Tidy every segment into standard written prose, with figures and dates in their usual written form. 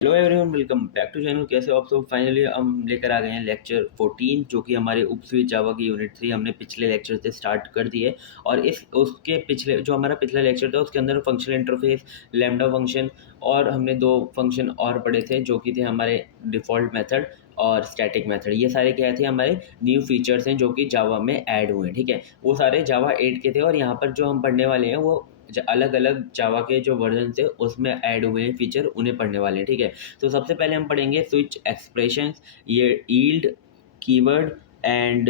Hello everyone, welcome back to channel. कैसे हो आप सब? फाइनली हम लेकर आ गए हैं लेक्चर 14, जो कि हमारे उपस्विच जावा की यूनिट 3 हमने पिछले लेक्चर से स्टार्ट कर दी है। और इस उसके पिछले जो हमारा पिछला लेक्चर था उसके अंदर फंक्शनल इंटरफेस, लैम्डा फंक्शन और हमने दो फंक्शन और पढ़े थे जो कि थे हमारे डिफ़ॉल्ट मेथड और स्टैटिक मेथड। ये सारे क्या थे? हमारे न्यू फीचर्स हैं जो कि जावा में ऐड हुए हैं। ठीक है, वो सारे जावा 8 के थे और यहाँ पर जो हम पढ़ने वाले हैं वो अलग अलग जावा के जो वर्जन थे उसमें ऐड हुए हैं फीचर, उन्हें पढ़ने वाले हैं। ठीक है, तो सबसे पहले हम पढ़ेंगे स्विच एक्सप्रेशंस, ये yield, keyword and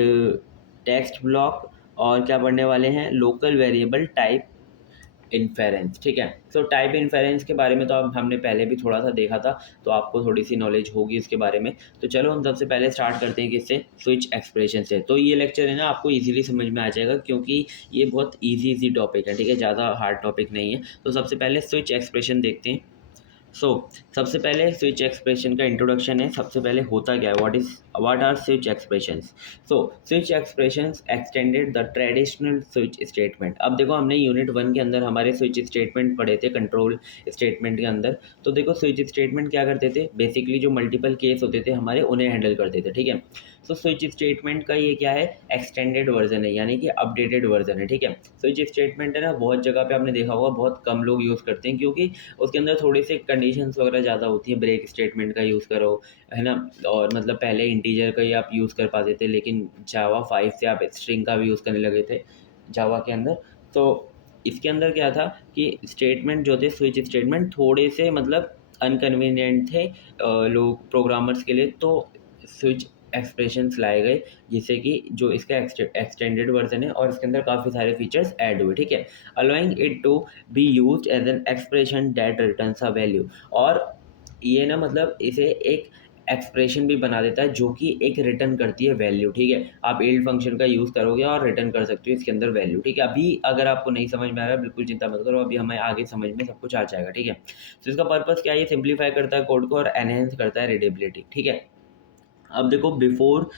text block. और क्या पढ़ने वाले हैं? Local variable type inference. ठीक है, तो टाइप इन्फेरेंस के बारे में तो अब हमने पहले भी थोड़ा सा देखा था, तो आपको थोड़ी सी नॉलेज होगी इसके बारे में। तो चलो हम सबसे पहले स्टार्ट करते हैं किससे? स्विच एक्सप्रेशन से। तो ये लेक्चर है ना आपको इजीली समझ में आ जाएगा क्योंकि ये बहुत इजी टॉपिक है। ठीक है, ज़्यादा हार्ड टॉपिक नहीं है। तो सबसे पहले स्विच एक्सप्रेशन देखते हैं। सबसे पहले स्विच एक्सप्रेशन का इंट्रोडक्शन है। सबसे पहले होता क्या है? What are switch expressions? Switch expressions extended the traditional switch statement. अब देखो, हमने यूनिट 1 के अंदर हमारे स्विच स्टेटमेंट पढ़े थे कंट्रोल स्टेटमेंट के अंदर। तो देखो, स्विच स्टेटमेंट क्या करते थे? बेसिकली जो मल्टीपल केस होते थे हमारे, उन्हें हैंडल करते थे। ठीक है, स्विच स्टेटमेंट का ये क्या है? एक्सटेंडेड वर्जन है, यानी कि अपडेटेड वर्जन है। ठीक है, स्विच स्टेटमेंट है ना, बहुत जगह पे आपने देखा होगा बहुत कम लोग यूज़ करते हैं क्योंकि उसके अंदर थोड़ी सी कंडीशंस वगैरह ज़्यादा होती हैं। ब्रेक स्टेटमेंट का यूज़ करो, है ना। और मतलब पहले इंटीजर का ही आप यूज़ कर पाते थे, लेकिन जावा 5 से आप स्ट्रिंग का भी यूज़ करने लगे थे जावा के अंदर। तो इसके अंदर क्या था कि स्टेटमेंट जो थे, स्विच स्टेटमेंट थोड़े से मतलब अनकन्वीनियंट थे लोग प्रोग्रामर्स के लिए। तो स्विच एक्सप्रेशंस लाए गए, जिससे कि जो इसका एक्सटेंडेड वर्जन है और इसके अंदर काफ़ी सारे फीचर्स ऐड हुए। ठीक है, allowing it to be used as an expression that returns a value. और ये ना मतलब इसे एक एक्सप्रेशन भी बना देता है जो कि एक रिटर्न करती है वैल्यू। ठीक है, आप इल्ड फंक्शन का यूज़ करोगे और रिटर्न कर सकते हो इसके अंदर वैल्यू। ठीक है, अभी अगर आपको नहीं समझ में आ रहा है बिल्कुल चिंता मत करो, अभी हमें आगे समझ में सब कुछ आ जाएगा। ठीक है, तो इसका पर्पस क्या है? ये सिंप्लीफाई करता है कोड को और एनहेंस करता है रीडेबिलिटी। ठीक है, अब देखो, बिफोर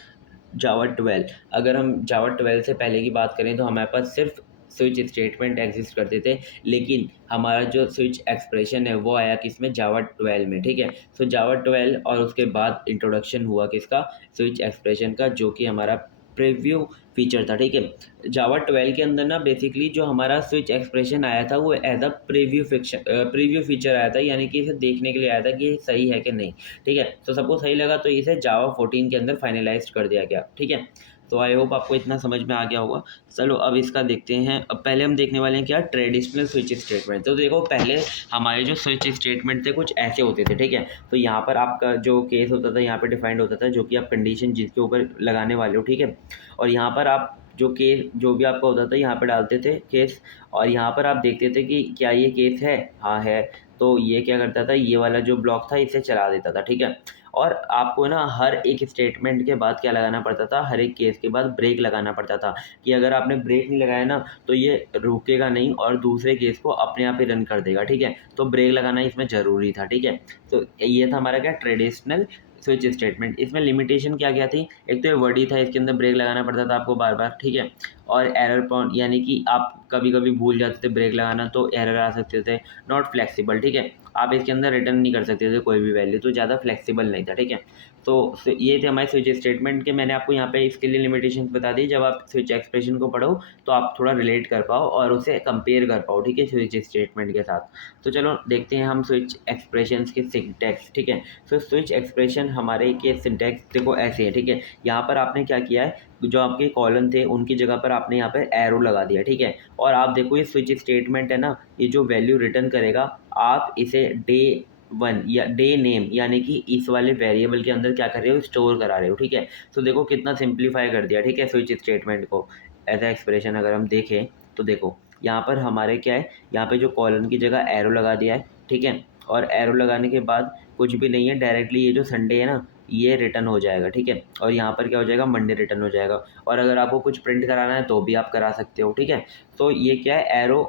जावा 12, अगर हम जावा 12 से पहले की बात करें तो हमारे पास सिर्फ स्विच स्टेटमेंट एग्जिस्ट करते थे। लेकिन हमारा जो स्विच एक्सप्रेशन है वो आया किसमें? जावा 12 में। ठीक है, जावा 12 और उसके बाद इंट्रोडक्शन हुआ किसका? स्विच एक्सप्रेशन का, जो कि हमारा प्रीव्यू फीचर था। ठीक है, जावा 12 के अंदर ना बेसिकली जो हमारा स्विच एक्सप्रेशन आया था वो एज अ प्रीव्यू फीचर आया था, यानी कि इसे देखने के लिए आया था कि ये सही है कि नहीं। ठीक है, तो सबको सही लगा तो इसे जावा 14 के अंदर फाइनलाइज कर दिया गया। ठीक है, तो आई होप आपको इतना समझ में आ गया होगा। चलो अब इसका देखते हैं। अब पहले हम देखने वाले हैं क्या? Traditional switch statement. तो देखो, पहले हमारे जो स्विच स्टेटमेंट थे कुछ ऐसे होते थे। ठीक है, तो यहाँ पर आपका जो केस होता था यहाँ पे डिफाइंड होता था, जो कि आप कंडीशन जिसके ऊपर लगाने वाले हो। ठीक है, और यहाँ पर आप जो भी आपका होता था यहाँ पे डालते थे केस, और यहाँ पर आप देखते थे कि क्या ये केस है? हाँ है। तो ये क्या करता था? ये वाला जो ब्लॉक था इसे चला देता था। ठीक है, और आपको ना हर एक स्टेटमेंट के बाद क्या लगाना पड़ता था? हर एक केस के बाद ब्रेक लगाना पड़ता था, कि अगर आपने ब्रेक नहीं लगाया ना तो ये रुकेगा नहीं और दूसरे केस को अपने आप ही रन कर देगा। ठीक है, तो ब्रेक लगाना इसमें ज़रूरी था। ठीक है, तो ये था हमारा क्या? Traditional switch statement. इसमें लिमिटेशन क्या क्या थी? एक तो ये वर्ड ही था, इसके अंदर ब्रेक लगाना पड़ता था आपको बार बार। ठीक है, और एरर प्रॉन, यानी कि आप कभी कभी भूल जाते थे ब्रेक लगाना तो एरर आ सकते थे। Not flexible. ठीक है, आप इसके अंदर रिटर्न नहीं कर सकते थे कोई भी वैल्यू, तो ज़्यादा फ्लेक्सिबल नहीं था। ठीक है, तो ये थे हमारे स्विच स्टेटमेंट के। मैंने आपको यहाँ पे इसके लिए लिमिटेशंस बता दी। जब आप स्विच एक्सप्रेशन को पढ़ो तो आप थोड़ा रिलेट कर पाओ और उसे कंपेयर कर पाओ। ठीक है, स्विच स्टेटमेंट के साथ। तो चलो देखते हैं हम स्विच एक्सप्रेशंस के सिंटैक्स। ठीक है, तो स्विच एक्सप्रेशन हमारे के सिंटैक्स देखो ऐसे है। ठीक है, यहाँ पर आपने क्या किया है? जो आपके कॉलम थे उनकी जगह पर आपने यहाँ पर एरो लगा दिया। ठीक है, और आप देखो ये स्विच स्टेटमेंट है ना, ये जो वैल्यू रिटर्न करेगा आप इसे डे 1 या डे नेम, यानी कि इस वाले वेरिएबल के अंदर क्या कर रहे हो? स्टोर करा रहे हो। ठीक है, तो देखो कितना सिंप्लीफाई कर दिया। ठीक है, स्विच स्टेटमेंट को एज ए एक्सप्रेशन अगर हम देखें तो देखो यहाँ पर हमारे क्या है? यहाँ पे जो कॉलन की जगह एरो लगा दिया है। ठीक है, और एरो लगाने के बाद कुछ भी नहीं है, डायरेक्टली ये जो संडे है ना ये रिटर्न हो जाएगा। ठीक है, और यहाँ पर क्या हो जाएगा? मंडे रिटर्न हो जाएगा। और अगर आपको कुछ प्रिंट कराना है तो भी आप करा सकते हो। ठीक है, तो ये क्या है? Arrow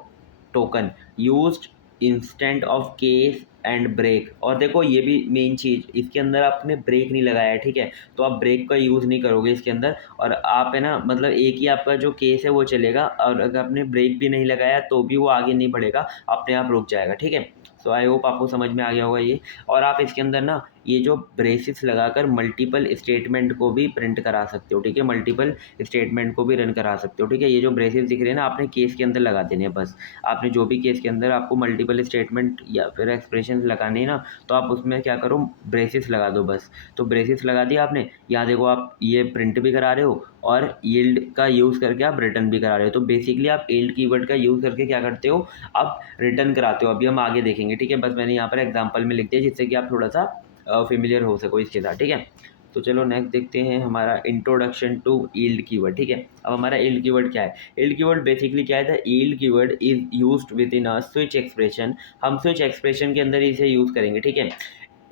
token used instant of case and break. और देखो ये भी मेन चीज़, इसके अंदर आपने ब्रेक नहीं लगाया है। ठीक है, तो आप ब्रेक का यूज़ नहीं करोगे इसके अंदर, और आप है ना मतलब एक ही आपका जो केस है वो चलेगा, और अगर आपने ब्रेक भी नहीं लगाया तो भी वो आगे नहीं बढ़ेगा, अपने आप रुक जाएगा। ठीक है, सो आई होप आपको समझ में आ गया होगा ये। और आप इसके अंदर ना ये जो ब्रेसिस लगाकर मल्टीपल स्टेटमेंट को भी प्रिंट करा सकते हो, ठीक है, मल्टीपल स्टेटमेंट को भी रन करा सकते हो, ठीक है। ये जो ब्रेसिस दिख रहे हैं ना, आपने केस के अंदर लगा देने हैं बस। आपने जो भी केस के अंदर आपको मल्टीपल स्टेटमेंट या फिर एक्सप्रेशन लगाने हैं ना, तो आप उसमें क्या करो, ब्रेसिस लगा दो बस। तो ब्रेसिस लगा दिया आपने, यहाँ देखो आप ये प्रिंट भी करा रहे हो और यील्ड का यूज़ करके आप रिटर्न भी करा रहे हो। तो बेसिकली आप यील्ड कीवर्ड का यूज़ करके क्या करते हो, आप रिटर्न कराते हो। अभी हम आगे देखेंगे, ठीक है, बस मैंने यहाँ पर एग्जांपल में लिख दिया जिससे कि आप थोड़ा सा फेमिलियर हो सको इसके साथ, ठीक है। तो चलो नेक्स्ट देखते हैं हमारा इंट्रोडक्शन टू यील्ड कीवर्ड, ठीक है। अब हमारा यील्ड कीवर्ड क्या है? यील्ड कीवर्ड बेसिकली क्या है? The yield keyword is used with in a switch expression. हम स्विच एक्सप्रेशन के अंदर इसे यूज़ करेंगे, ठीक है।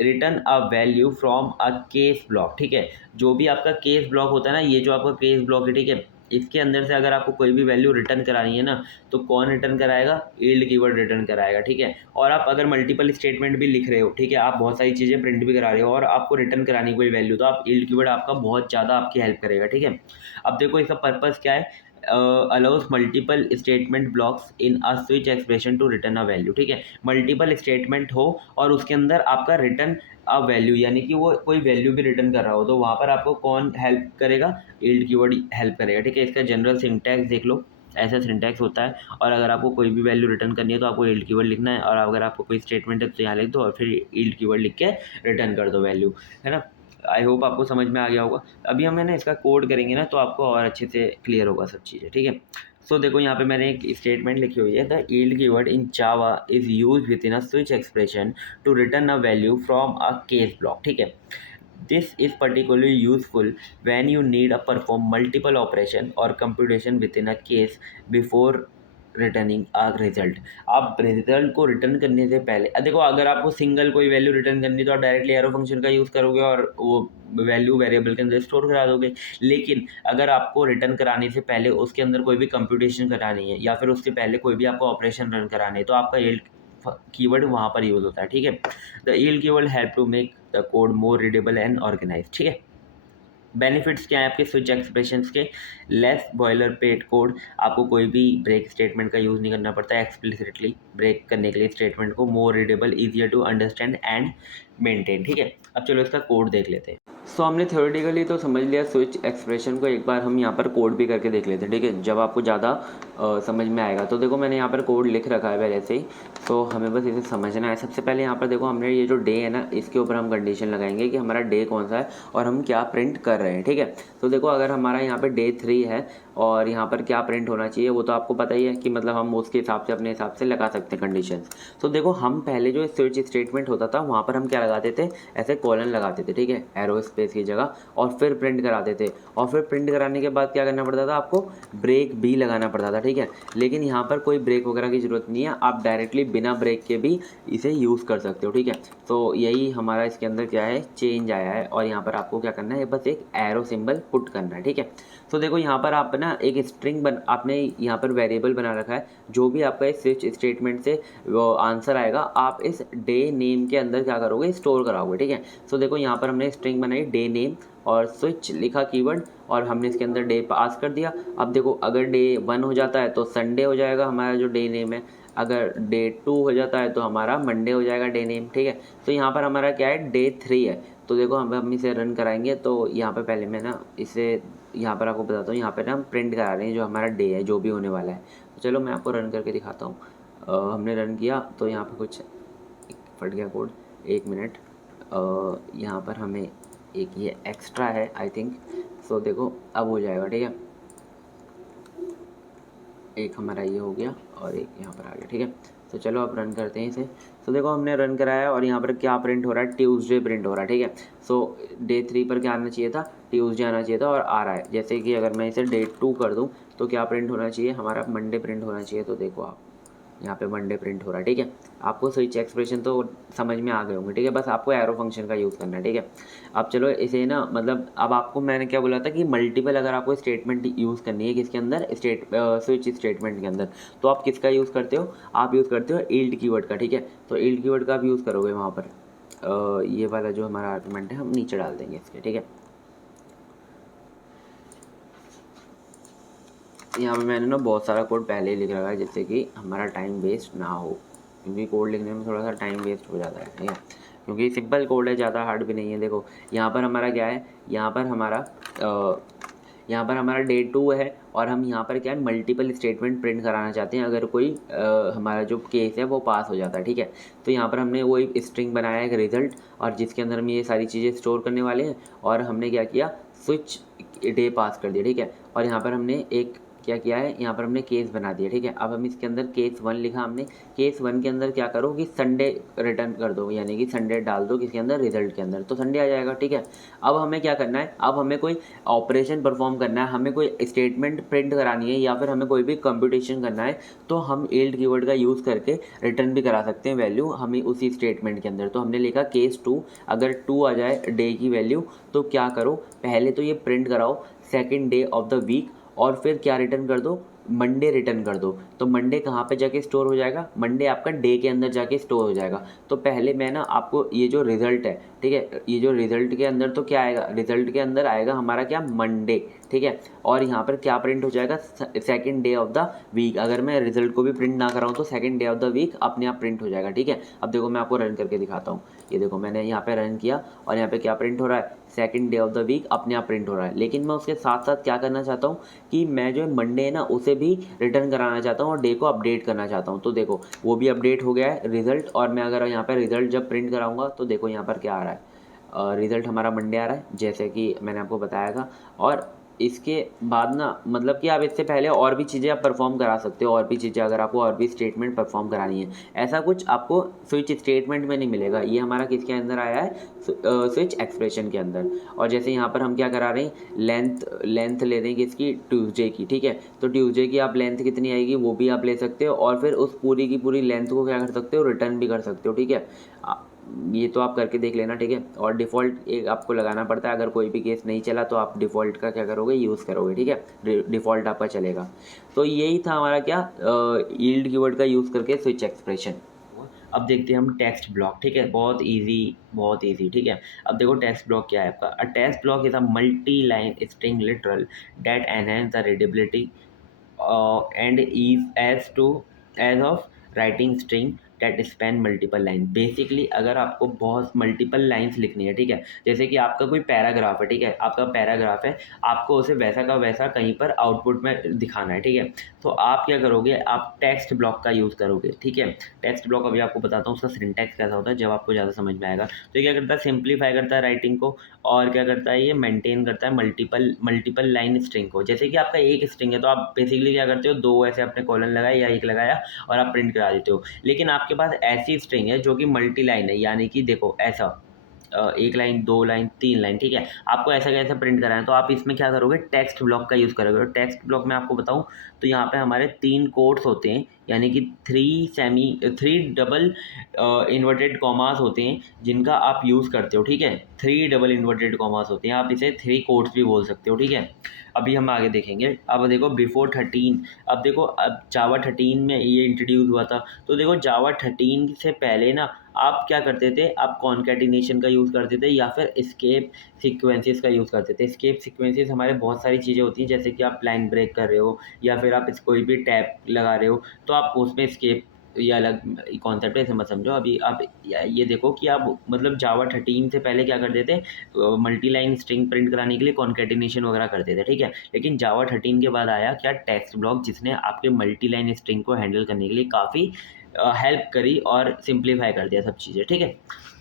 Return a value from a case block, ठीक है। जो भी आपका केस ब्लॉक होता है ना, ये जो आपका केस ब्लॉक है, ठीक है, इसके अंदर से अगर आपको कोई भी वैल्यू रिटर्न करानी है ना, तो कौन रिटर्न कराएगा? यील्ड कीवर्ड रिटर्न कराएगा, ठीक है। और आप अगर मल्टीपल स्टेटमेंट भी लिख रहे हो, ठीक है, आप बहुत सारी चीज़ें प्रिंट भी करा रहे हो और आपको रिटर्न करानी कोई वैल्यू, तो आप यील्ड कीवर्ड आपका बहुत ज़्यादा आपकी हेल्प करेगा, ठीक है। अब देखो इसका पर्पज़ क्या है? Allows multiple statement blocks in a switch expression to return a value, ठीक है। मल्टीपल स्टेटमेंट हो और उसके अंदर आपका रिटर्न अ वैल्यू, यानी कि वो कोई वैल्यू भी रिटर्न कर रहा हो, तो वहाँ पर आपको कौन हेल्प करेगा? यील्ड कीवर्ड हेल्प करेगा, ठीक है। इसका जनरल सिंटैक्स देख लो, ऐसा सिंटैक्स होता है। और अगर आपको कोई भी वैल्यू रिटर्न करनी है तो आपको यील्ड कीवर्ड लिखना है, और अगर आपको कोई स्टेटमेंट है तो यहाँ लिख दो और फिर यील्ड कीवर्ड लिख के रिटर्न कर दो वैल्यू, है ना। आई होप आपको समझ में आ गया होगा। अभी हम है ना इसका कोड करेंगे ना, तो आपको और अच्छे से क्लियर होगा सब चीज़ें, ठीक है। सो देखो यहाँ पे मैंने एक स्टेटमेंट लिखी हुई है, the yield keyword in Java is use within a switch expression to return a value from a case block, ठीक है। This is particularly useful when you need to perform multiple operation or computation within a case before returning a result. आप result को return करने से पहले देखो, अगर आपको सिंगल कोई वैल्यू रिटर्न करनी है तो आप डायरेक्टली एरो फंक्शन का यूज़ करोगे और वो वैल्यू वेरिएबल के अंदर स्टोर करा दोगे। लेकिन अगर आपको रिटर्न कराने से पहले उसके अंदर कोई भी कंप्यूटेशन करानी है या फिर उससे पहले कोई भी आपको ऑपरेशन रन कराने है, तो आपका यील्ड कीवर्ड वहाँ पर यूज़ होता है, ठीक है। The yield keyword help to make the code more readable and organise, ठीक है। बेनिफिट्स क्या है आपके स्विच एक्सप्रेशंस के? लेस बॉयलर पेट कोड, आपको कोई भी ब्रेक स्टेटमेंट का यूज़ नहीं करना पड़ता है एक्सप्लिसिटली ब्रेक करने के लिए स्टेटमेंट को। More readable, easier to understand and maintain, ठीक है। अब चलो इसका कोड देख लेते हैं। सो हमने थ्योरेटिकली तो समझ लिया स्विच एक्सप्रेशन को, एक बार हम यहाँ पर कोड भी करके देख लेते हैं, ठीक है, जब आपको ज़्यादा समझ में आएगा। तो देखो मैंने यहाँ पर कोड लिख रखा है पहले से ही, तो हमें बस इसे समझना है। सबसे पहले यहाँ पर देखो, हमने ये जो डे है ना, इसके ऊपर हम कंडीशन लगाएंगे कि हमारा डे कौन सा है और हम क्या प्रिंट कर रहे हैं, ठीक है। तो देखो अगर हमारा यहाँ पर डे 3 है और यहाँ पर क्या प्रिंट होना चाहिए वो तो आपको पता ही है कि मतलब हम उसके हिसाब से अपने हिसाब से लगा सकते हैं कंडीशंस। तो देखो हम पहले जो स्विच स्टेटमेंट होता था वहाँ पर हम क्या लगाते थे, ऐसे कॉलन लगाते थे, ठीक है, एरो स्पेस की जगह, और फिर प्रिंट कराते थे। और फिर प्रिंट कराने के बाद क्या करना पड़ता था, आपको ब्रेक भी लगाना पड़ता था, ठीक है। लेकिन यहाँ पर कोई ब्रेक वगैरह की ज़रूरत नहीं है, आप डायरेक्टली बिना ब्रेक के भी इसे यूज़ कर सकते हो, ठीक है। तो यही हमारा इसके अंदर क्या है, चेंज आया है। और यहाँ पर आपको क्या करना है, बस एक एरो सिंबल पुट करना है, ठीक है। तो देखो यहाँ पर आप ना एक स्ट्रिंग आपने यहाँ पर वेरिएबल बना रखा है, जो भी आपका इस स्विच स्टेटमेंट से वो आंसर आएगा आप इस डे नेम के अंदर क्या करोगे, स्टोर कराओगे, ठीक है। तो देखो यहाँ पर हमने स्ट्रिंग बनाई डे नेम और स्विच लिखा कीवर्ड और हमने इसके अंदर डे पास कर दिया। अब देखो अगर डे 1 हो जाता है तो संडे हो जाएगा हमारा जो डे नेम है, अगर डे 2 हो जाता है तो हमारा मंडे हो जाएगा डे नेम, ठीक है। तो यहाँ पर हमारा क्या है, डे 3 है। तो देखो हम इसे रन कराएंगे, तो यहाँ पर पहले मैं ना इसे यहाँ पर आपको बताता हूँ, यहाँ पर ना हम प्रिंट करा रहे हैं जो हमारा डे है, जो भी होने वाला है। तो चलो मैं आपको रन करके दिखाता हूँ। हमने रन किया तो यहाँ पर कुछ फट गया कोड, 1 मिनट। यहाँ पर हमें एक ये एक्स्ट्रा है आई थिंक, सो देखो अब हो जाएगा, ठीक है। एक हमारा ये हो गया और एक यहाँ पर आ गया, ठीक है। तो चलो अब रन करते हैं इसे। तो देखो हमने रन कराया और यहाँ पर क्या प्रिंट हो रहा है, ट्यूसडे प्रिंट हो रहा है, ठीक है। सो डे 3 पर क्या आना चाहिए था, ट्यूसडे आना चाहिए था और आ रहा है। जैसे कि अगर मैं इसे डे 2 कर दूँ तो क्या प्रिंट होना चाहिए, हमारा मंडे प्रिंट होना चाहिए। तो देखो आप यहाँ पे मंडे प्रिंट हो रहा है, ठीक है। आपको स्विच एक्सप्रेशन तो समझ में आ गए होंगे, ठीक है। बस आपको एरो फंक्शन का यूज़ करना है, ठीक है। अब चलो इसे ना, मतलब अब आपको मैंने क्या बोला था कि मल्टीपल अगर आपको स्टेटमेंट यूज़ करनी है किसके अंदर, स्विच स्टेटमेंट के अंदर, तो आप किसका यूज़ करते हो, आप यूज़ करते हो यील्ड कीवर्ड का, ठीक है। तो यील्ड कीवर्ड का आप यूज़ करोगे वहाँ पर। ये वाला जो हमारा आर्गुमेंट है हम नीचे डाल देंगे इसके, ठीक है। यहाँ पे मैंने ना बहुत सारा कोड पहले ही लिख रखा है जिससे कि हमारा टाइम वेस्ट ना हो। क्योंकि कोड लिखने में थोड़ा सा टाइम वेस्ट हो जाता है, ठीक है, क्योंकि सिंपल कोड है, ज़्यादा हार्ड भी नहीं है। देखो यहाँ पर हमारा क्या है, यहाँ पर हमारा डे 2 है और हम यहाँ पर क्या है मल्टीपल स्टेटमेंट प्रिंट कराना चाहते हैं अगर कोई हमारा जो केस है वो पास हो जाता है, ठीक है। तो यहाँ पर हमने वो एक स्ट्रिंग बनाया है, एक रिजल्ट, और जिसके अंदर हम ये सारी चीज़ें स्टोर करने वाले हैं। और हमने क्या किया, स्विच डे पास कर दिया, ठीक है। और यहाँ पर हमने एक क्या किया है, यहाँ पर हमने केस बना दिया, ठीक है। अब हम इसके अंदर केस 1 लिखा हमने। केस 1 के अंदर क्या करो कि संडे रिटर्न कर दो, यानी कि संडे डाल दो किसके अंदर, रिजल्ट के अंदर, तो संडे आ जाएगा, ठीक है। अब हमें क्या करना है, अब हमें कोई ऑपरेशन परफॉर्म करना है, हमें कोई स्टेटमेंट प्रिंट करानी है या फिर हमें कोई भी कंप्यूटेशन करना है, तो हम यील्ड कीवर्ड का यूज़ करके रिटर्न भी करा सकते हैं वैल्यू हमें उसी स्टेटमेंट के अंदर। तो हमने लिखा केस 2, अगर 2 आ जाए डे की वैल्यू तो क्या करो, पहले तो ये प्रिंट कराओ second day of the week, और फिर क्या रिटर्न कर दो, मंडे रिटर्न कर दो। तो मंडे कहाँ पे जाके स्टोर हो जाएगा, मंडे आपका डे के अंदर जाके स्टोर हो जाएगा। तो पहले मैं ना आपको ये जो रिजल्ट है, ठीक है, ये जो रिजल्ट के अंदर तो क्या आएगा, रिजल्ट के अंदर आएगा हमारा क्या, मंडे, ठीक है। और यहाँ पर क्या प्रिंट हो जाएगा, second day of the week. अगर मैं रिजल्ट को भी प्रिंट ना कराऊँ तो second day of the week अपने आप प्रिंट हो जाएगा, ठीक है। अब देखो मैं आपको रन करके दिखाता हूँ। ये देखो मैंने यहाँ पे रन किया और यहाँ पे क्या प्रिंट हो रहा है, second day of the week अपने आप प्रिंट हो रहा है। लेकिन मैं उसके साथ साथ क्या करना चाहता हूँ कि मैं जो मंडे है ना उसे भी रिटर्न कराना चाहता हूँ और डे को अपडेट करना चाहता हूँ। तो देखो वो भी अपडेट हो गया है रिजल्ट, और मैं अगर यहाँ पर रिजल्ट जब प्रिंट कराऊंगा तो देखो यहाँ पर क्या आ रहा है, रिजल्ट हमारा मंडे आ रहा है जैसे कि मैंने आपको बताया था। और इसके बाद ना मतलब कि आप इससे पहले और भी चीज़ें आप परफॉर्म करा सकते हो, और भी चीज़ें अगर आपको और भी स्टेटमेंट परफॉर्म करानी है। ऐसा कुछ आपको स्विच स्टेटमेंट में नहीं मिलेगा, ये हमारा किसके अंदर आया है, स्विच एक्सप्रेशन के अंदर। और जैसे यहाँ पर हम क्या करा रहे हैं, लेंथ ले देंगे इसकी ट्यूसडे की, ठीक है। तो ट्यूसडे की आप लेंथ कितनी आएगी वो भी आप ले सकते हो, और फिर उस पूरी की पूरी लेंथ को क्या कर सकते हो, रिटर्न भी कर सकते हो, ठीक है। ये तो आप करके देख लेना, ठीक है। और डिफ़ॉल्ट एक आपको लगाना पड़ता है, अगर कोई भी केस नहीं चला तो आप डिफ़ॉल्ट का क्या करोगे, यूज़ करोगे, ठीक है, डिफ़ॉल्ट आपका चलेगा। तो यही था हमारा क्या, यील्ड कीवर्ड का यूज़ करके स्विच एक्सप्रेशन। अब देखते हैं हम टेक्स्ट ब्लॉक, ठीक है, बहुत इजी, बहुत इजी, ठीक है। अब देखो टेक्स्ट ब्लॉक क्या है आपका, अ text block is a multi line string literal that enhance the readability and ease as of writing string that span multiple line. Basically अगर आपको बहुत मल्टीपल लाइंस लिखनी है, ठीक है, जैसे कि आपका कोई पैराग्राफ है, ठीक है, आपका पैराग्राफ है, आपको उसे वैसा का वैसा कहीं पर आउटपुट में दिखाना है, ठीक है। तो आप क्या करोगे, आप टेक्स्ट ब्लॉक का यूज़ करोगे, ठीक है। टेक्स्ट ब्लॉक अभी आपको बताता हूँ उसका सिंटैक्स कैसा होता है, जब आपको ज़्यादा समझ में आएगा। तो ये क्या करता है, सिंप्लीफाई करता है राइटिंग को, और क्या करता है, ये मेंटेन करता है मल्टीपल लाइन स्ट्रिंग को। जैसे कि आपका एक स्ट्रिंग है तो आप बेसिकली क्या करते हो, दो ऐसे अपने कॉलन लगाए या एक लगाया और आप प्रिंट करा देते हो। लेकिन आपके पास ऐसी स्ट्रिंग है जो कि मल्टी लाइन है, यानी कि देखो ऐसा, एक लाइन, दो लाइन, तीन लाइन, ठीक है। आपको ऐसा कैसे प्रिंट कराना है, तो आप इसमें क्या करोगे, टेक्स्ट ब्लॉक का यूज़ करोगे। और टेक्स्ट ब्लॉक में आपको बताऊं तो यहाँ पे हमारे 3 कोट्स होते हैं, यानी कि 3 डबल इन्वर्टेड कॉमास होते हैं जिनका आप यूज़ करते हो, ठीक है। 3 डबल इन्वर्टेड कॉमास होते हैं, आप इसे 3 कोट्स भी बोल सकते हो, ठीक है। अभी हम आगे देखेंगे। अब देखो बिफोर 13, अब देखो अब जावा 13 में ये इंट्रोड्यूस हुआ था। तो देखो जावा 13 से पहले ना आप क्या करते थे, आप कॉन्कैटिनेशन का यूज़ करते थे या फिर एस्केप सीक्वेंसेस का यूज़ करते थे। एस्केप सीक्वेंसेस हमारे बहुत सारी चीज़ें होती हैं, जैसे कि आप लाइन ब्रेक कर रहे हो या फिर आप कोई भी टैब लगा रहे हो तो आप उसमें एस्केप, ये अलग कॉन्सेप्ट है, इसे मत समझो। अभी आप ये देखो कि आप मतलब जावा 13 से पहले क्या करते थे, मल्टी लाइन स्ट्रिंग प्रिंट कराने के लिए कॉन्कैटिनेशन वगैरह करते थे, ठीक है। लेकिन जावा 13 के बाद आया क्या, टेक्स्ट ब्लॉक, जिसने आपके मल्टी लाइन स्ट्रिंग को हैंडल करने के लिए काफ़ी हेल्प करी और सिंप्लीफाई कर दिया सब चीज़ें, ठीक है।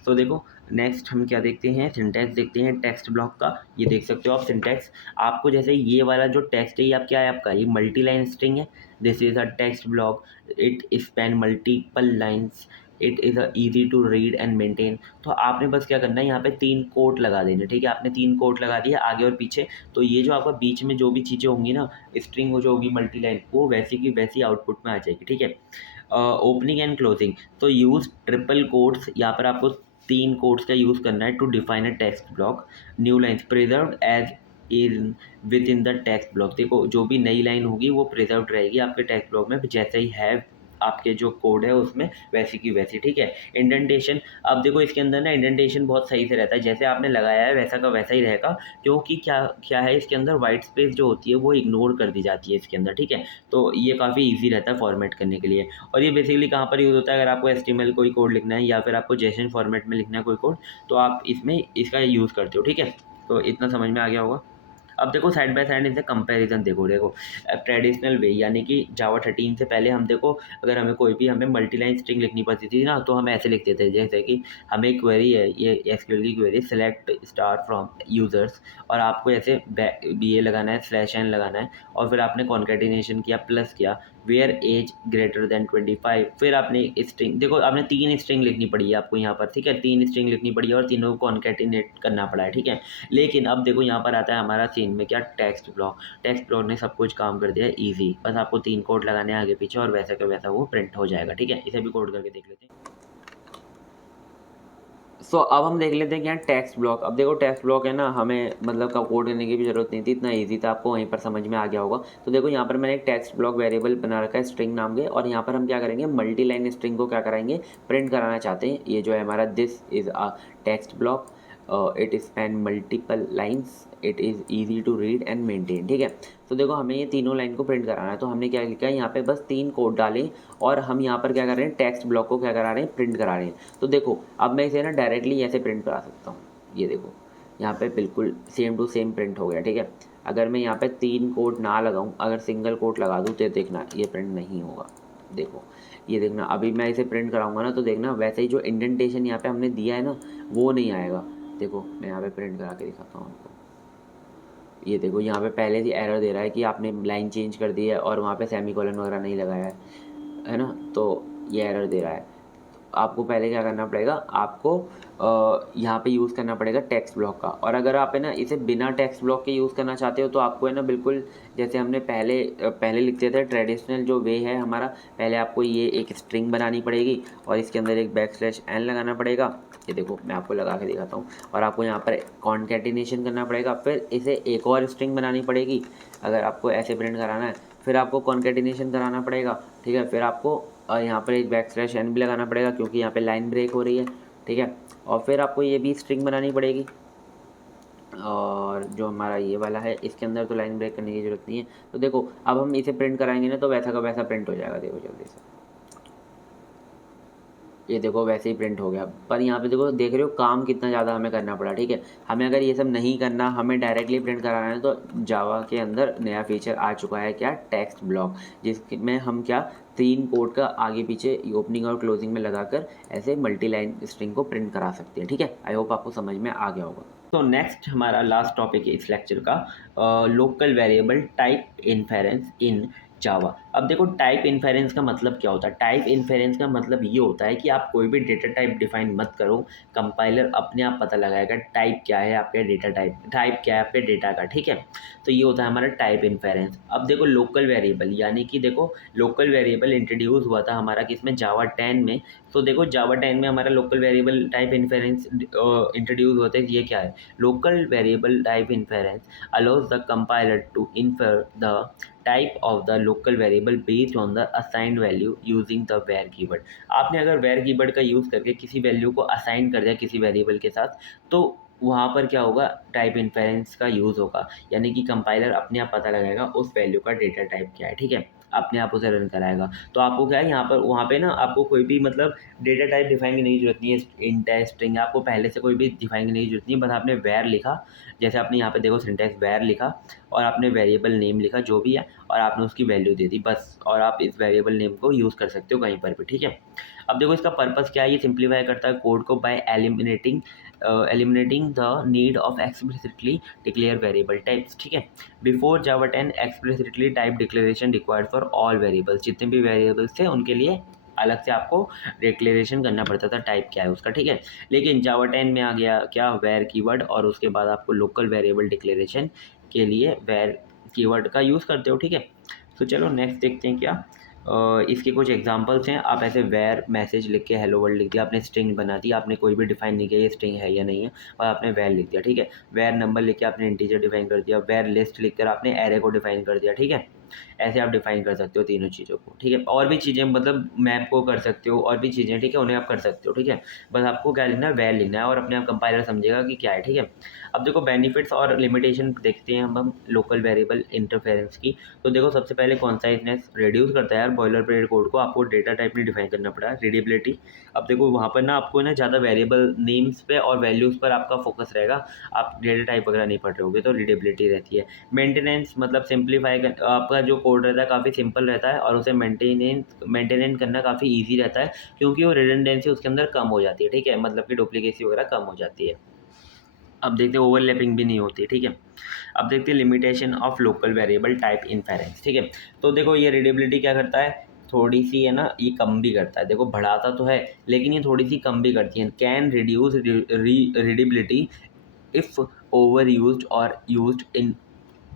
तो देखो नेक्स्ट हम क्या देखते हैं, सिंटैक्स देखते हैं टेक्स्ट ब्लॉक का। ये देख सकते हो आप सिंटैक्स, आपको जैसे ये वाला जो टेक्स्ट है ये आप क्या है, आपका ये मल्टी लाइन स्ट्रिंग है, this is a text block, it span multiple lines, it is a easy to read and maintain. तो आपने बस क्या करना है, यहाँ पे 3 कोट लगा देने, ठीक है। आपने 3 कोट लगा दिया आगे और पीछे, तो ये जो आपका बीच में जो भी चीज़ें होंगी ना, स्ट्रिंग हो जो होगी मल्टी लाइन, वो वैसी की वैसी आउटपुट में आ जाएगी, ठीक है। ओपनिंग एंड क्लोजिंग, तो यूज़ ट्रिपल कोट्स, यहाँ पर आपको 3 कोट्स का यूज़ करना है to define a text block. New lines preserved as in within the text block, देखो जो भी नई लाइन होगी वो प्रिजर्व्ड रहेगी आपके टेक्स्ट ब्लॉक में जैसे ही है आपके जो कोड है उसमें वैसी की वैसी, ठीक है। इंडेंटेशन, अब देखो इसके अंदर ना इंडेंटेशन बहुत सही से रहता है, जैसे आपने लगाया है वैसा का वैसा ही रहेगा, क्योंकि क्या क्या है इसके अंदर वाइट स्पेस जो होती है वो इग्नोर कर दी जाती है इसके अंदर, ठीक है। तो ये काफ़ी ईजी रहता है फॉर्मेट करने के लिए। और ये बेसिकली कहाँ पर यूज़ होता है, अगर आपको एचटीएमएल कोई कोड लिखना है या फिर आपको जेसन फॉर्मेट में लिखना है कोई कोड, तो आप इसमें इसका यूज़ करते हो, ठीक है। तो इतना समझ में आ गया होगा। अब देखो साइड बाय साइड इनसे कंपैरिजन देखो ट्रेडिशनल वे, यानी कि जावा 13 से पहले हम देखो, अगर हमें कोई भी हमें मल्टीलाइन स्ट्रिंग लिखनी पड़ती थी ना, तो हम ऐसे लिखते थे, जैसे कि हमें क्वेरी है, ये एसक्यूएल की query select star from users, और आपको ऐसे बी ए लगाना है, स्लैश एन लगाना है, और फिर आपने कॉन्केटिनेशन किया, प्लस किया वेयर एज ग्रेटर देन 25, फिर आपने स्ट्रिंग, देखो आपने 3 स्ट्रिंग लिखनी पड़ी है आपको यहाँ पर, ठीक है, 3 स्ट्रिंग लिखनी पड़ी है और तीनों को कॉन्केटिनेट करना पड़ा है, ठीक है। लेकिन अब देखो यहाँ पर आता है हमारा सीन में क्या, टेक्स्ट ब्लॉक। टेक्स्ट ब्लॉक ने सब कुछ काम कर दिया है ईजी, बस आपको 3 कोड लगाने हैं आगे पीछे और वैसा का वैसा वो प्रिंट हो जाएगा, ठीक है। इसे भी कोड करके देख लेते हैं। अब हम देख लेते हैं क्या टेक्स्ट ब्लॉक। अब देखो टेक्स्ट ब्लॉक है ना, हमें मतलब का कोड करने की भी ज़रूरत नहीं थी, इतना इजी था, आपको वहीं पर समझ में आ गया होगा। तो देखो यहाँ पर मैंने एक टेक्स्ट ब्लॉक वेरिएबल बना रखा है स्ट्रिंग नाम के, और यहाँ पर हम क्या करेंगे, मल्टी लाइन स्ट्रिंग को क्या कराएंगे, प्रिंट कराना चाहते हैं। ये जो है हमारा this is a text block, it span multiple lines, it is easy to read and maintain, ठीक है। तो देखो हमें ये तीनों लाइन को प्रिंट कराना है, तो हमने क्या लिखा है यहाँ पे, बस 3 कोड डालें और हम यहाँ पर क्या कर रहे हैं, टेक्स्ट ब्लॉक को क्या करा रहे हैं, प्रिंट करा रहे हैं। तो देखो अब मैं इसे ना डायरेक्टली ऐसे प्रिंट करा सकता हूँ, ये देखो यहाँ पे बिल्कुल सेम टू सेम प्रिंट हो गया, ठीक है। अगर मैं यहाँ पे 3 कोड ना लगाऊँ, अगर सिंगल कोड लगा दूँ तो देखना ये प्रिंट नहीं होगा। देखो ये देखना, अभी मैं इसे प्रिंट कराऊंगा ना, तो देखना वैसे ही जो इंडेंटेशन यहाँ पे हमने दिया है ना, वो नहीं आएगा। देखो मैं यहाँ पे प्रिंट करा के दिखाता हूँ आपको, ये देखो यहाँ पे पहले से एरर दे रहा है कि आपने लाइन चेंज कर दी है और वहाँ पे सेमीकोलन वगैरह नहीं लगाया है ना, तो ये एरर दे रहा है। आपको पहले क्या करना पड़ेगा, आपको यहाँ पे यूज़ करना पड़ेगा टेक्स्ट ब्लॉक का। और अगर आप है ना इसे बिना टेक्स्ट ब्लॉक के यूज़ करना चाहते हो, तो आपको है ना बिल्कुल जैसे हमने पहले लिखते थे ट्रेडिशनल जो वे है हमारा, पहले आपको ये एक स्ट्रिंग बनानी पड़ेगी और इसके अंदर एक \n लगाना पड़ेगा। ये देखो मैं आपको लगा के दिखाता हूँ, और आपको यहाँ पर कॉन्केटिनेशन करना पड़ेगा, फिर इसे एक और स्ट्रिंग बनानी पड़ेगी अगर आपको ऐसे प्रिंट कराना है, फिर आपको कॉन्केटिनेशन कराना पड़ेगा, ठीक है। फिर आपको यहाँ पर एक \n भी लगाना पड़ेगा क्योंकि यहाँ पे लाइन ब्रेक हो रही है, ठीक है। और फिर आपको ये भी स्ट्रिंग बनानी पड़ेगी, और जो हमारा ये वाला है इसके अंदर तो लाइन ब्रेक करने की ज़रूरत नहीं है। तो देखो अब हम इसे प्रिंट कराएंगे ना, तो वैसा का वैसा प्रिंट हो जाएगा, देखो जल्दी से, ये देखो वैसे ही प्रिंट हो गया। पर यहाँ पे देखो, देख रहे हो काम कितना ज़्यादा हमें करना पड़ा, ठीक है। हमें अगर ये सब नहीं करना, हमें डायरेक्टली प्रिंट कराना है, तो जावा के अंदर नया फीचर आ चुका है क्या, टेक्स्ट ब्लॉक, जिसमें हम क्या 3 कोड का आगे पीछे ओपनिंग और क्लोजिंग में लगाकर ऐसे मल्टी लाइन स्ट्रिंग को प्रिंट करा सकते हैं, ठीक है। आई होप आपको समझ में आ गया होगा। तो नेक्स्ट हमारा लास्ट टॉपिक है इस लेक्चर का, लोकल वेरिएबल टाइप इन्फेरेंस इन जावा। अब देखो टाइप इन्फेरेंस का मतलब क्या होता है, टाइप इन्फेरेंस का मतलब ये होता है कि आप कोई भी डेटा टाइप डिफाइन मत करो, कंपाइलर अपने आप पता लगाएगा टाइप क्या है आपके डेटा टाइप क्या है आपके डेटा का, ठीक है। तो ये होता है हमारा टाइप इन्फेरेंस। अब देखो लोकल वेरिएबल, यानी कि देखो लोकल वेरिएबल इंट्रोड्यूस हुआ था हमारा किसमें, जावा 10 में। तो देखो जावा 10 में हमारा local variable type inference introduce होता है। ये क्या है, local variable type inference allows the compiler to infer the type of the local variable based on the assigned value using the var keyword. आपने अगर var कीवर्ड का use करके किसी वैल्यू को असाइन कर दिया किसी वेरिएबल के साथ, तो वहाँ पर क्या होगा, टाइप इन्फेरेंस का यूज़ होगा, यानी कि कंपाइलर अपने आप पता लगाएगा उस वैल्यू का डेटा टाइप क्या है, ठीक है, अपने आप उसे रन कराएगा। तो आपको क्या है यहाँ पर वहाँ पे ना आपको कोई भी मतलब डेटा टाइप डिफाइन करने की जरूरत नहीं है, इंट है स्ट्रिंग है, आपको पहले से कोई भी डिफाइन करने की जरूरत नहीं है, बस आपने वैर लिखा, जैसे आपने यहाँ पे देखो सिंटैक्स वैर लिखा और आपने वेरिएबल नेम लिखा जो भी है, और आपने उसकी वैल्यू दे दी बस, और आप इस वेरिएबल नेम को यूज़ कर सकते हो कहीं पर भी, ठीक है। अब देखो इसका पर्पस क्या है, ये सिंप्लीफाई करता है कोड को bye eliminating the need of explicitly declare variable types, ठीक है। Before Java 10 explicitly type declaration required for all variables, जितने भी वेरिएबल्स थे उनके लिए अलग से आपको डिक्लेरेशन करना पड़ता था टाइप क्या है उसका, ठीक है। लेकिन जावा 10 में आ गया क्या, वेर कीवर्ड, और उसके बाद आपको लोकल वेरिएबल डिक्लेरेशन के लिए वेर कीवर्ड का यूज़ करते हो, ठीक है। तो चलो नेक्स्ट देखते हैं क्या, इसके कुछ एग्जांपल्स हैं। आप ऐसे वेर मैसेज लिख के हेलो वर्ल्ड लिख दिया, आपने स्ट्रिंग बना दी, आपने कोई भी डिफाइन नहीं किया ये स्ट्रिंग है या नहीं है, और आपने वेर लिख दिया, ठीक है। वेर नंबर लिख के आपने इंटीजर डिफाइन कर दिया, वेर लिस्ट लिख कर आपने एरे को डिफाइन कर दिया, ठीक है। ऐसे आप डिफाइन कर सकते हो तीनों चीज़ों को, ठीक है। और भी चीज़ें मतलब मैप को कर सकते हो और भी चीज़ें, ठीक है, उन्हें आप कर सकते हो, ठीक है। बस आपको क्या लिखना है, वैल लिखना है और अपने आप कंपाइलर समझेगा कि क्या है, ठीक है। अब देखो बेनिफिट्स और लिमिटेशन देखते हैं हम लोकल वेरिएबल इंटरफेरेंस की। तो देखो सबसे पहले कॉन्साइजनेस रिड्यूस करता है यार, बॉयलर प्लेट कोड को आपको डेटा टाइप नहीं डिफाइन करना पड़ा। रीडेबिलिटी, अब देखो वहाँ पर ना आपको ना ज़्यादा वेरिएबल नेम्स पे और वैल्यूज़ पर आपका फोकस रहेगा, आप डेटा टाइप वगैरह नहीं पढ़ रहे होगे, तो रीडेबिलिटी रहती है। मेंटेनेंस मतलब सिंप्लीफाई कर, आपका जो कोड रहता है काफ़ी सिंपल रहता है और उसे मेंटेनेंस करना काफ़ी ईजी रहता है, क्योंकि वो रिडंडेंसी उसके अंदर कम हो जाती है, ठीक है, मतलब कि डुप्लीकेसी वगैरह कम हो जाती है। अब देखते हैं ओवरलैपिंग भी नहीं होती, ठीक है। अब देखते हैं limitation of local variable type inference, ठीक है। तो देखो ये रीडेबिलिटी क्या करता है, थोड़ी सी है ना, ये कम भी करता है, देखो बढ़ाता तो है लेकिन ये थोड़ी सी कम भी करती है। Can reduce readability if over used और यूज्ड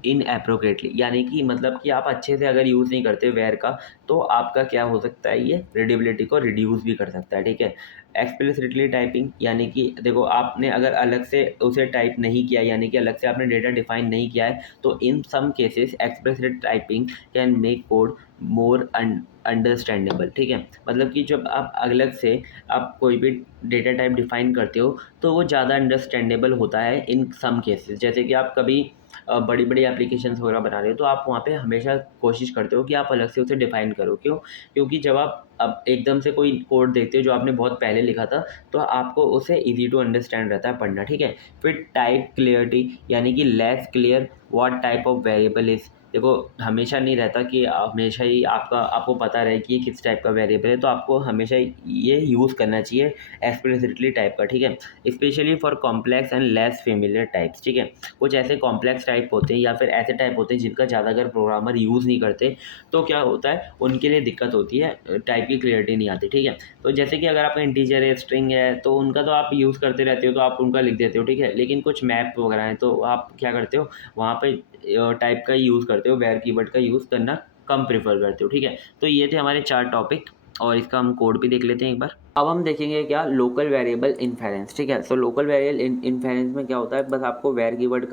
इनएप्रोप्रिएटली, यानी कि मतलब कि आप अच्छे से अगर यूज़ नहीं करते वेयर का, तो आपका क्या हो सकता है, ये रीडेबिलिटी को रिड्यूस भी कर सकता है, ठीक है। एक्सप्लिसिटली टाइपिंग, यानी कि देखो आपने अगर अलग से उसे टाइप नहीं किया, यानी कि अलग से आपने डेटा डिफाइन नहीं किया है, तो in some cases explicit typing can make code more understandable, ठीक है। मतलब कि जब आप अलग से आप कोई भी डेटा टाइप डिफाइन करते हो, तो वो ज़्यादा अंडरस्टैंडेबल होता है इन सम केसेस। जैसे कि आप कभी बड़ी बड़ी एप्लीकेशंस वगैरह बना रहे हो, तो आप वहाँ पे हमेशा कोशिश करते हो कि आप अलग से उसे डिफाइन करो। क्यों? क्योंकि जब आप अब एकदम से कोई कोड देखते हो जो आपने बहुत पहले लिखा था, तो आपको उसे ईज़ी टू अंडरस्टैंड रहता है पढ़ना, ठीक है। फिर टाइप क्लियरिटी, यानी कि less clear what type of variable is. देखो हमेशा नहीं रहता कि हमेशा ही आपको पता रहे कि ये किस टाइप का वेरिएबल है, तो आपको हमेशा ये यूज़ करना चाहिए एक्सप्लिसिटली टाइप का, ठीक है। Specially for complex and less familiar types, ठीक है। कुछ ऐसे कॉम्प्लेक्स टाइप होते हैं या फिर ऐसे टाइप होते हैं जिनका ज़्यादा अगर प्रोग्रामर यूज़ नहीं करते, तो क्या होता है, उनके लिए दिक्कत होती है, टाइप की क्लियरिटी नहीं आती, ठीक है। तो जैसे कि अगर आपका इंटीजर है, स्ट्रिंग है, तो उनका तो आप यूज़ करते रहते हो, तो आप उनका लिख देते हो, ठीक है। लेकिन कुछ मैप वगैरह हैं, तो आप क्या करते हो, वहाँ पे टाइप का यूज़ करते हो, वेयर कीवर्ड का यूज़ करना कम प्रेफर करते हो, ठीक है। तो ये थे हमारे 4 टॉपिक और इसका हम कोड भी देख लेते हैं एक बार। अब हम देखेंगे क्या, लोकल वेरिएबल इनफेरेंस, ठीक है। सो लोकल वेरिएबल इनफेरेंस में क्या होता है, बस आपको वेर कीवर्ड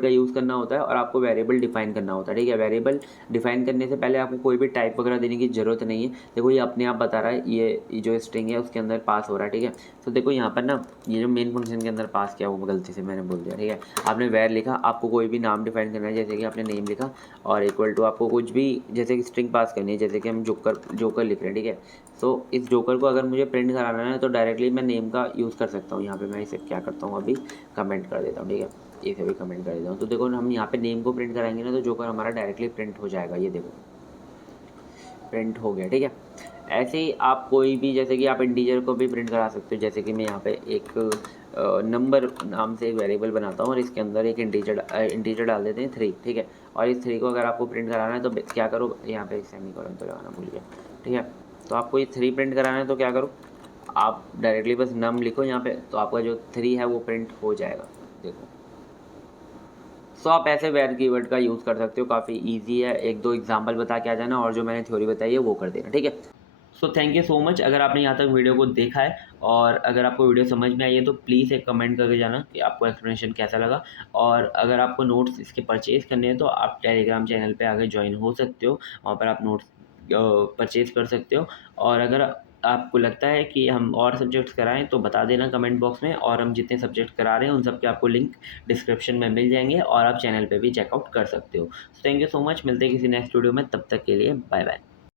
का यूज़ करना होता है और आपको वेरिएबल डिफाइन करना होता है, ठीक है। वेरिएबल डिफाइन करने से पहले आपको कोई भी टाइप वगैरह देने की ज़रूरत नहीं है। देखो ये अपने आप बता रहा है, ये जो स्ट्रिंग है उसके अंदर पास हो रहा है, ठीक है। तो देखो यहाँ पर ना, ये जो मेन फंक्शन के अंदर पास किया वो गलती से मैंने बोल दिया, ठीक है। आपने वेर लिखा, आपको कोई भी नाम डिफाइन करना है, जैसे कि आपने नेम लिखा और इक्वल टू आपको कुछ भी, जैसे कि स्ट्रिंग पास करनी है, जैसे कि हम जोकर लिख रहे हैं, ठीक है। सो इस जोकर को अगर मुझे प्रिंट कराना है, तो डायरेक्टली मैं नेम का यूज़ कर सकता हूँ। यहाँ पे मैं इसे क्या करता हूँ, अभी कमेंट कर देता हूँ, ठीक है। इसे भी कमेंट कर देता हूँ। तो देखो हम यहाँ पे नेम को प्रिंट कराएंगे ना, तो जोकर हमारा डायरेक्टली प्रिंट हो जाएगा, ये देखो प्रिंट हो गया, ठीक है। ऐसे ही आप कोई भी, जैसे कि आप इंटीजर को भी प्रिंट करा सकते हो। जैसे कि मैं यहाँ पे एक नंबर नाम से एक वेरिएबल बनाता हूँ और इसके अंदर एक इंटीजर डाल देते हैं 3, ठीक है। और इस 3 को अगर आपको प्रिंट कराना है, तो क्या करो, यहाँ पे सेमीकोलन तो लगाना भूल गया, ठीक है। तो आपको ये 3 प्रिंट कराना है, तो क्या करो, आप डायरेक्टली बस नम लिखो यहाँ पे, तो आपका जो 3 है वो प्रिंट हो जाएगा, देखो। सो आप ऐसे वेर कीवर्ड का यूज़ कर सकते हो, काफ़ी इजी है। 1-2 एग्जांपल बता के आ जाना और जो मैंने थ्योरी बताई है वो कर देना, ठीक है। So thank you so much, अगर आपने यहाँ तक वीडियो को देखा है और अगर आपको वीडियो समझ में आई है, तो प्लीज़ एक कमेंट करके जाना कि आपको एक्सप्लेनेशन कैसा लगा। और अगर आपको नोट्स इसके परचेज़ करने हैं, तो आप टेलीग्राम चैनल पे आके ज्वाइन हो सकते हो, वहाँ पर आप नोट्स परचेज़ कर सकते हो। और अगर आपको लगता है कि हम और सब्जेक्ट्स कराएँ, तो बता देना कमेंट बॉक्स में, और हम जितने सब्जेक्ट करा रहे हैं उन सब के आपको लिंक डिस्क्रिप्शन में मिल जाएँगे और आप चैनल पे भी चेकआउट कर सकते हो। थैंक यू सो मच, मिलते हैं किसी नेक्स्ट वीडियो में, तब तक के लिए बाय बाय।